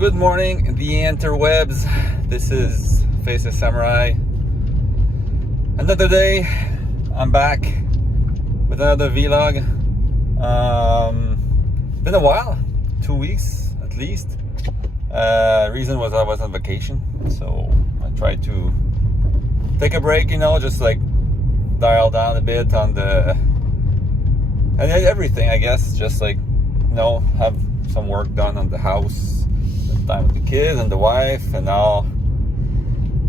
Good morning, the interwebs. This is Faceless Samurai. Another day, I'm back with another vlog. Been a while, 2 weeks at least. Reason was I was on vacation, so I tried to take a break, just like dial down a bit on and everything, I guess. Just like, have some work done on the house, time with the kids and the wife, and now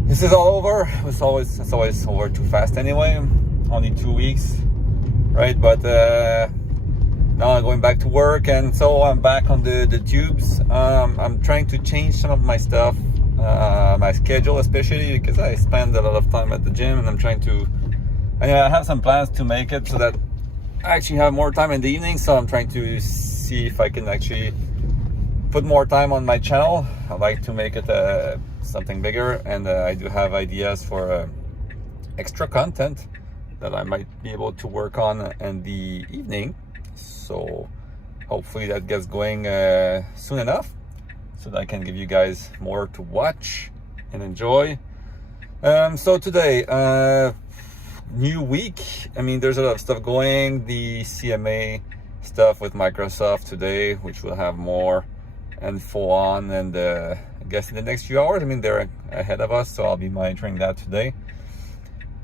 this is all over. It's always over too fast anyway. Only 2 weeks, right? But now I'm going back to work, and so I'm back on the tubes. I'm trying to change some of my stuff, my schedule, especially because I spend a lot of time at the gym, and I'm trying to. I have some plans to make it so that I actually have more time in the evening. So I'm trying to see if I can actually put more time on my channel. I'd like to make it something bigger, and I do have ideas for extra content that I might be able to work on in the evening. So hopefully that gets going soon enough so that I can give you guys more to watch and enjoy. So today, new week. There's a lot of stuff going. The CMA stuff with Microsoft today, which we'll have more info on, and I guess in the next few hours. They're ahead of us, so I'll be monitoring that today.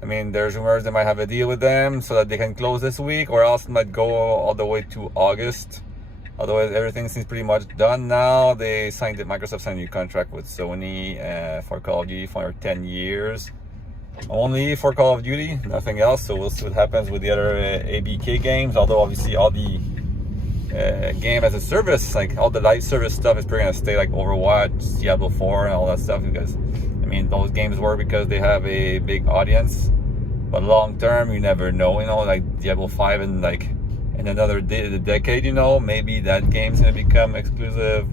There's rumors they might have a deal with them so that they can close this week, or else it might go all the way to August. Otherwise, everything seems pretty much done now. Microsoft signed a new contract with Sony for Call of Duty for 10 years. Only for Call of Duty, nothing else. So we'll see what happens with the other ABK games. Although obviously all the game as a service, like all the live service stuff, is pretty gonna stay, like Overwatch, Diablo 4, and all that stuff, because those games work because they have a big audience. But long term, you never know. Like Diablo 5 and like in another decade, maybe that game's gonna become exclusive.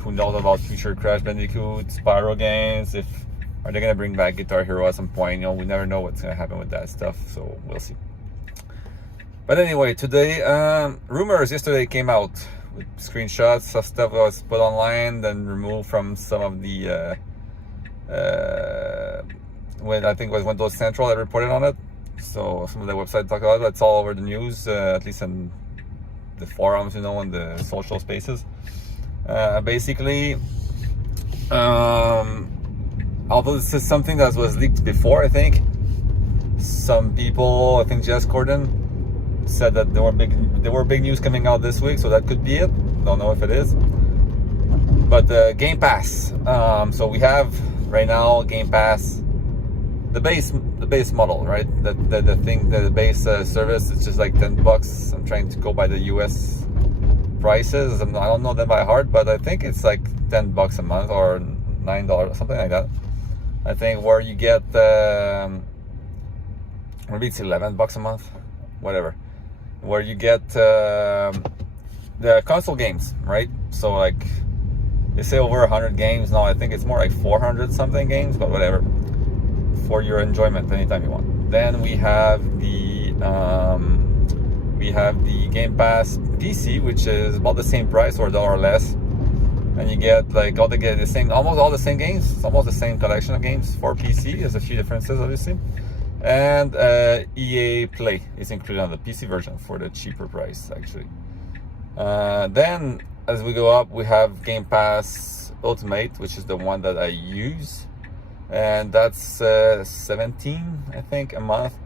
Who knows about future Crash Bandicoot, Spyro games? Are they gonna bring back Guitar Hero at some point? We never know what's gonna happen with that stuff, so we'll see. But anyway, today, rumors yesterday came out with screenshots of stuff that was put online, then removed from some of the, when I think it was Windows Central that reported on it. So some of the websites talk about it. It's all over the news, at least in the forums, in the social spaces. Basically, although this is something that was leaked before, I think some people, Jess Corden, said that there were big news coming out this week, so that could be it. Don't know if it is. But Game Pass. So we have right now Game Pass, the base model, right? The base service. It's just like $10. I'm trying to go by the US prices. I don't know them by heart, but I think it's like $10 a month or $9, something like that. I think where you get maybe it's $11 a month, whatever. Where you get the console games, right? So like they say over 100 games. Now I think it's more like 400 something games, but whatever, for your enjoyment anytime you want. Then we have the Game Pass PC, which is about the same price or $1 less, and you get like almost all the same games. It's almost the same collection of games for PC. There's a few differences, obviously. And EA Play is included on the PC version for the cheaper price, actually. Then as we go up, we have Game Pass Ultimate, which is the one that I use, and that's 17, I think, a month,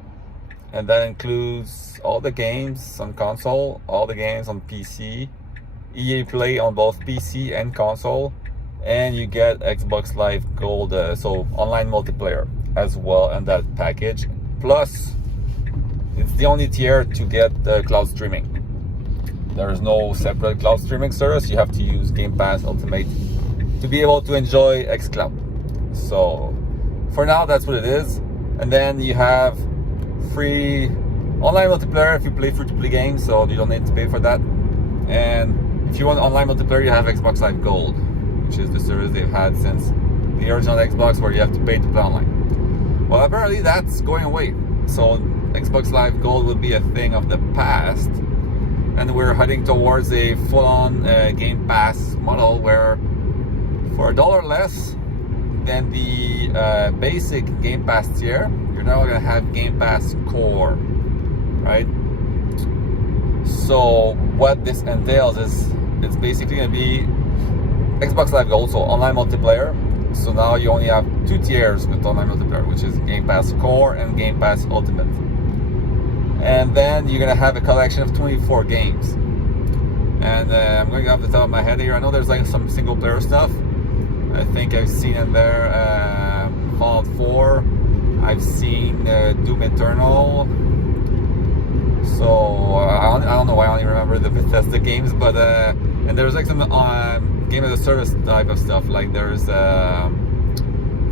and that includes all the games on console, all the games on PC, EA Play on both PC and console, and you get Xbox Live Gold, so online multiplayer as well in that package. Plus, it's the only tier to get cloud streaming. There is no separate cloud streaming service. You have to use Game Pass Ultimate to be able to enjoy xCloud. So for now, that's what it is. And then you have free online multiplayer if you play free-to-play games, so you don't need to pay for that. And if you want online multiplayer, you have Xbox Live Gold, which is the service they've had since the original Xbox, where you have to pay to play online. Well, apparently that's going away. So Xbox Live Gold will be a thing of the past. and we're heading towards a full-on Game Pass model where for $1 less than the basic Game Pass tier, you're now gonna have Game Pass Core, right? So what this entails is it's basically gonna be Xbox Live Gold, so online multiplayer. So now you only have 2 tiers with online multiplayer, which is Game Pass Core and Game Pass Ultimate. And then you're gonna have a collection of 24 games. And I'm going off the top of my head here. I know there's like some single player stuff. I think I've seen in there Fallout 4. I've seen Doom Eternal. So I don't know why I only remember the Bethesda games, but and there's like some game as a service type of stuff. Like there's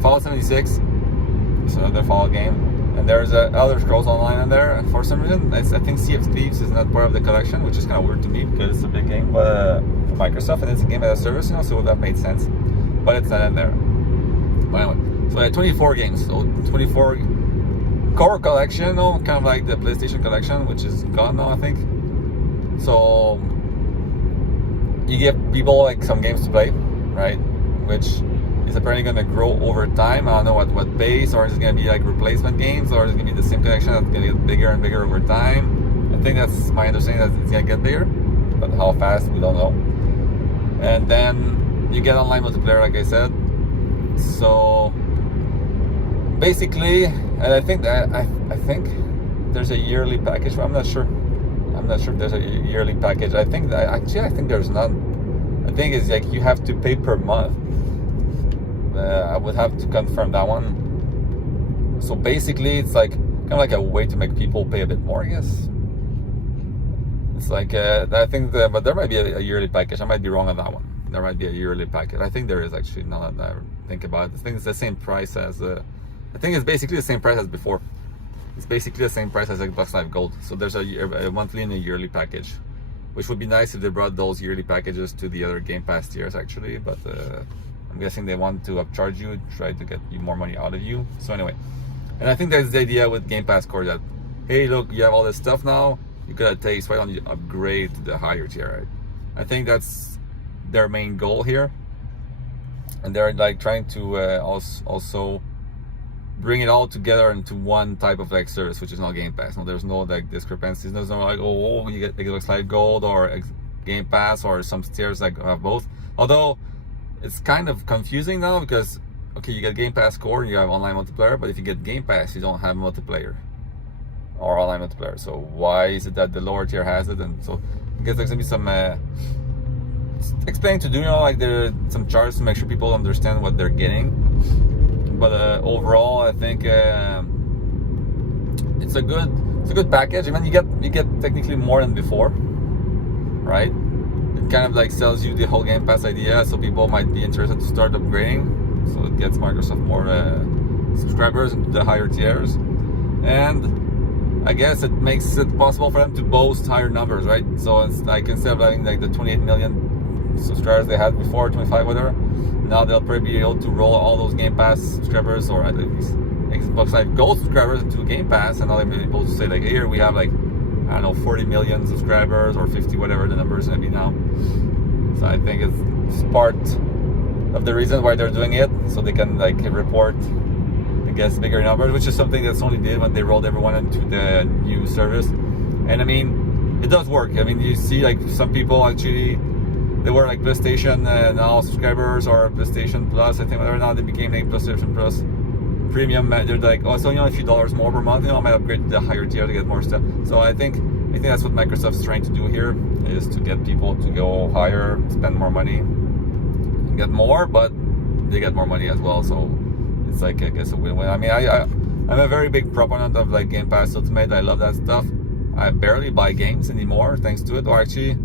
Fallout 76, it's another Fallout game, and there's Elder Scrolls Online in there. For some reason, I think Sea of Thieves is not part of the collection, which is kind of weird to me because it's a big game, but for Microsoft, and it's a game as a service, you know, so that made sense. But it's not in there. But anyway, so I had 24 games, so 24 core collection, you know, kind of like the PlayStation collection, which is gone now, I think. So you give people like some games to play, right? Which is apparently going to grow over time. I don't know at what pace, or is it going to be like replacement games, or is it going to be the same collection that's going to get bigger and bigger over time? I think that's my understanding, that it's going to get bigger, but how fast, we don't know. And then you get online multiplayer, like I said. So basically, and I think there's a yearly package. I'm not sure if there's a yearly package. I think there's none. I think it's like you have to pay per month. I would have to confirm that one. So basically, it's like kind of like a way to make people pay a bit more, I guess. It's like I think, but there might be a yearly package. I might be wrong on that one. There might be a yearly package. I think there is actually. Now that I think about it, I think it's the same price as. I think it's basically the same price as before. It's basically the same price as Xbox Live Gold. So there's a monthly and a yearly package, which would be nice if they brought those yearly packages to the other Game Pass tiers actually. But I'm guessing they want to upcharge you, try to get you more money out of you. So anyway, and I think that's the idea with Game Pass Core, that hey, look, you have all this stuff now. You got a taste. Why don't you upgrade to the higher tier? Right? I think that's their main goal here, and they're like trying to also bring it all together into one type of like service, which is not Game Pass. No, there's no like discrepancies. There's no like, oh, you get Xbox Live Gold or Game Pass or some tiers like have both. Although it's kind of confusing now because okay, you get Game Pass Core and you have online multiplayer, but if you get Game Pass, you don't have multiplayer or online multiplayer. So why is it that the lower tier has it? And so I guess there's gonna be some explaining to do, you know, like there are some charts to make sure people understand what they're getting. But overall, I think it's a good package. I mean, you get technically more than before, right? It kind of like sells you the whole Game Pass idea, so people might be interested to start upgrading. So it gets Microsoft more subscribers into the higher tiers, and I guess it makes it possible for them to boast higher numbers, right? So it's like instead of having like the 28 million subscribers they had before, 25 whatever. Now they'll probably be able to roll all those Game Pass subscribers, or at least Xbox Live Gold subscribers, into Game Pass, and now they'll be able to say like, here we have like, I don't know, 40 million subscribers or 50, whatever the number is going to be now. So I think it's part of the reason why they're doing it, so they can like report, I guess, bigger numbers, which is something that Sony did when they rolled everyone into the new service. And I mean, it does work. I mean, you see like some people actually, they were like PlayStation now subscribers, or PlayStation Plus, I think, whatever. Now they became like PlayStation Plus Premium. They're like, oh, so you know, a few dollars more per month, you know, I might upgrade to the higher tier to get more stuff. So I think that's what Microsoft's trying to do here, is to get people to go higher, spend more money, get more, but they get more money as well. So it's like, I guess, a win-win. I mean, I'm a very big proponent of like Game Pass Ultimate. I love that stuff. I barely buy games anymore thanks to it, or actually,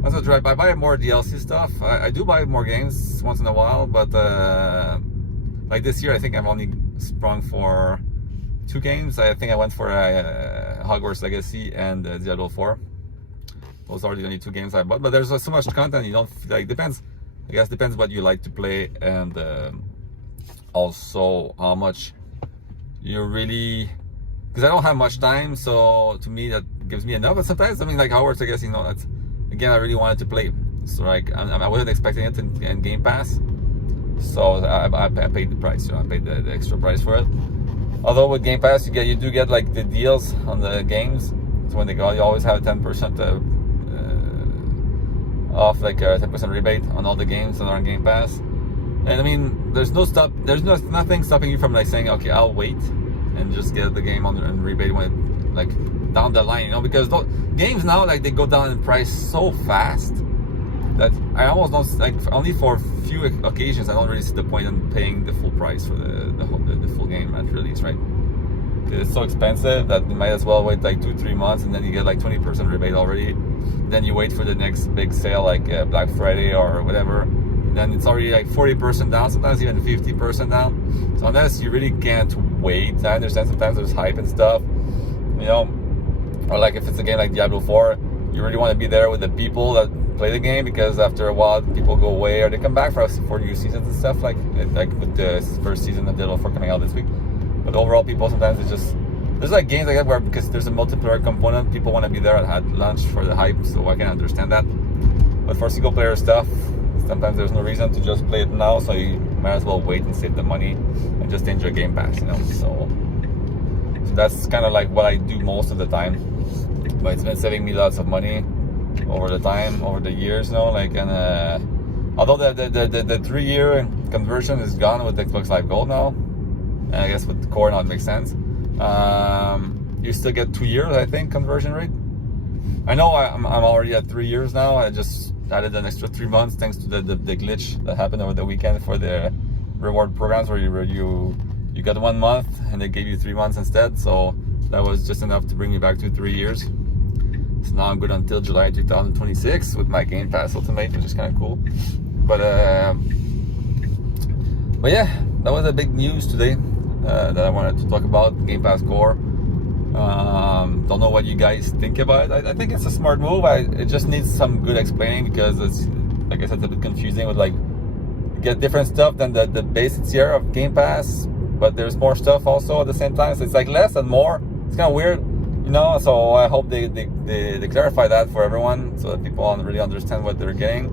that's not right. I buy more DLC stuff. I do buy more games once in a while, but like this year, I think I've only sprung for 2 games. I think I went for Hogwarts Legacy and Diablo 4. Those are the only 2 games I bought. But there's so much content, you don't like. Depends. I guess depends what you like to play, and also how much you really. Because I don't have much time, so to me that gives me enough. But sometimes something like Hogwarts, I guess, you know, that's, again, I really wanted to play. So like I wasn't expecting it in Game Pass, so I paid the price. You know, I paid the extra price for it. Although with Game Pass, you do get like the deals on the games. So when they go, you always have 10% off, like a 10% rebate on all the games that are on Game Pass. And I mean, there's nothing stopping you from like saying, okay, I'll wait and just get the game on rebate when like down the line, you know, because games now, like, they go down in price so fast that I almost don't, like, only for a few occasions I don't really see the point in paying the full price for the full game at release, right? Because it's so expensive that you might as well wait like 2-3 months and then you get like 20% rebate already. Then you wait for the next big sale, like Black Friday or whatever, and then it's already like 40% down, sometimes even 50% down. So unless you really can't wait, I understand sometimes there's hype and stuff, you know, or like if it's a game like Diablo 4, you really want to be there with the people that play the game, because after a while people go away or they come back for new seasons and stuff, like with the first season of Diablo 4 coming out this week. But overall, people sometimes, it's just, there's like games like that where, because there's a multiplayer component, people want to be there at launch for the hype, so I can understand that. But for single player stuff, sometimes there's no reason to just play it now, so you might as well wait and save the money and just enjoy Game Pass, you know. So that's kind of like what I do most of the time. But it's been saving me lots of money over the years, you know, like, and although the 3-year conversion is gone with Xbox Live Gold now, and I guess with the core now it makes sense. You still get 2 years, I think, conversion rate. I know I'm already at 3 years now. I just added an extra 3 months thanks to the glitch that happened over the weekend for the reward programs, where you got 1 month and they gave you 3 months instead. So that was just enough to bring me back to 3 years. So now I'm good until July 2026 with my Game Pass Ultimate, which is kind of cool. But yeah, that was a big news today that I wanted to talk about, Game Pass Core. Don't know what you guys think about it. I think it's a smart move. It just needs some good explaining, because it's, like I said, it's a bit confusing with, like, you get different stuff than the base tier of Game Pass, but there's more stuff also at the same time. So it's like less and more. It's kind of weird, you know. So I hope they clarify that for everyone, so that people really understand what they're getting,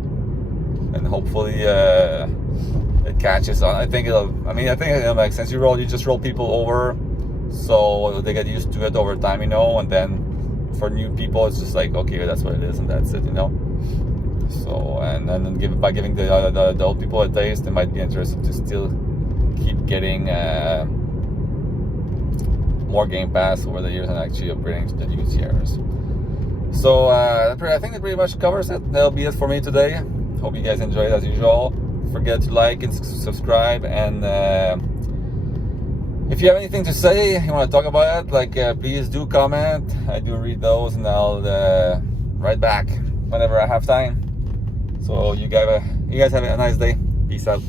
and hopefully it catches on. I think it'll make sense. You just roll people over, so they get used to it over time, you know. And then for new people, it's just like, okay, that's what it is, and that's it, you know. So, and then by giving the old people a taste, they might be interested to still keep getting more Game Pass over the years and actually upgrading to the new tiers. So I think that pretty much covers it. That'll be it for me today. Hope you guys enjoyed as usual. Don't forget to like and subscribe, and if you have anything to say, you want to talk about it, like, please do comment. I do read those, and I'll write back whenever I have time. So you guys have a nice day. Peace out.